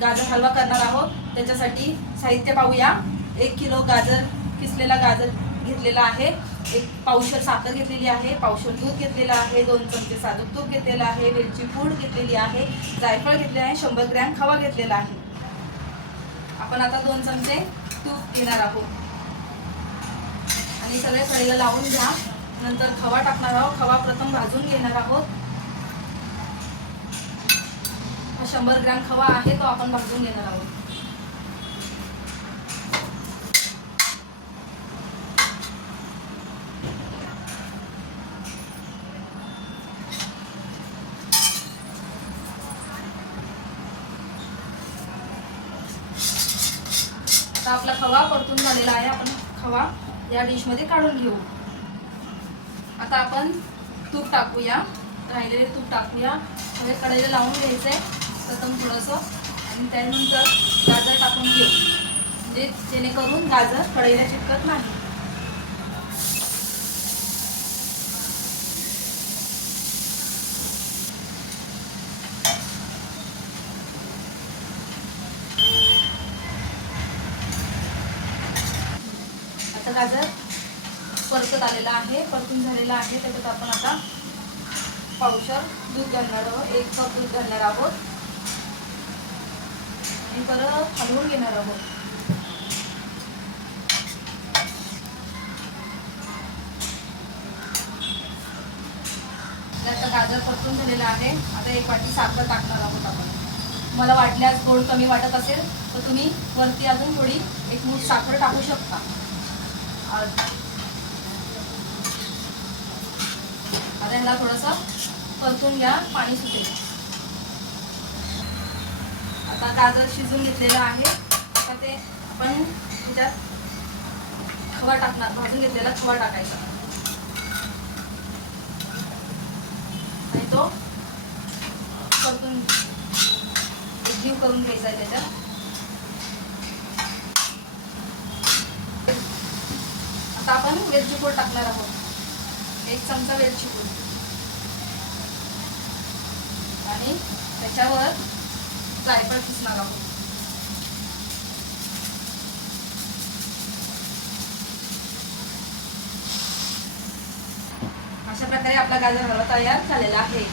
गाजर हलवा करणार आहोत. त्याच्यासाठी साहित्य पाहूया. 1 किलो गाजर, किसलेला गाजर घेतलेला आहे. 1 पावशेर साखर घेतलेली आहे. पावशेर दूध घेतलेलं आहे. 2 चमचे साजूक तूप घेतलेलं आहे. वेलची पूड घेतलेली आहे. जायफळ घेतलेले आहे. 100 ग्रॅम खवा घेतलेला आहे. आपण आता 2 चमचे तूप घेणार आहोत आणि सगळे कढईला लावून घ्या. नंतर खवा टाकणार आहोत. खवा प्रथम भाजून घेणार आहोत. 100 ग्रॅम खवा आहे तो आपण भाजून घेणार आहोत. आता आपला खवा परतून झालेला आहे. आपण खवा या डिश मध्ये काढून घेऊ. आता आपण तूप टाकूया. राहिलेले तूप टाकूया. म्हणजे कढईला लावून घ्यायचंय प्रथम थोडंसं आणि त्यानंतर गाजर टाकून घेऊ, म्हणजे जेणेकरून गाजर कढईला चिटकत नाही. आता गाजर परतत आलेला आहे, परतून झालेला आहे. त्याच्यात आपण आता पावशेर दूध घालणार आहोत. 1 कप दूध घालणार आहोत आणि परत हलवून घेणार आहोत. आता गाजर परतून झालेला आहे. आता 1 वाटी साखर टाकणार आहोत आपण. मला वाटल्यास गोड कमी वाटत असेल तर तुम्ही वरती अजून थोडी 1 मूठ साखर टाकू शकता. आता ह्याला थोडंसं परतून घ्या, पाणी सुटेल. आता गाजर शिजून घेतलेलं आहे. आता ते आपण त्याच्यात खवा टाकणार. भाजून घेतलेला खवा टाकायचा आणि तो परतून एकजीव करून घ्यायचा आहे. त्याच्यात आता आपण वेलची पूड टाकणार आहोत. 1 चमचा वेलची पूड आणि त्याच्यावर जायफळ किसणार आहोत. अशा प्रकारे आपला गाजर हलवा तयार झालेला आहे.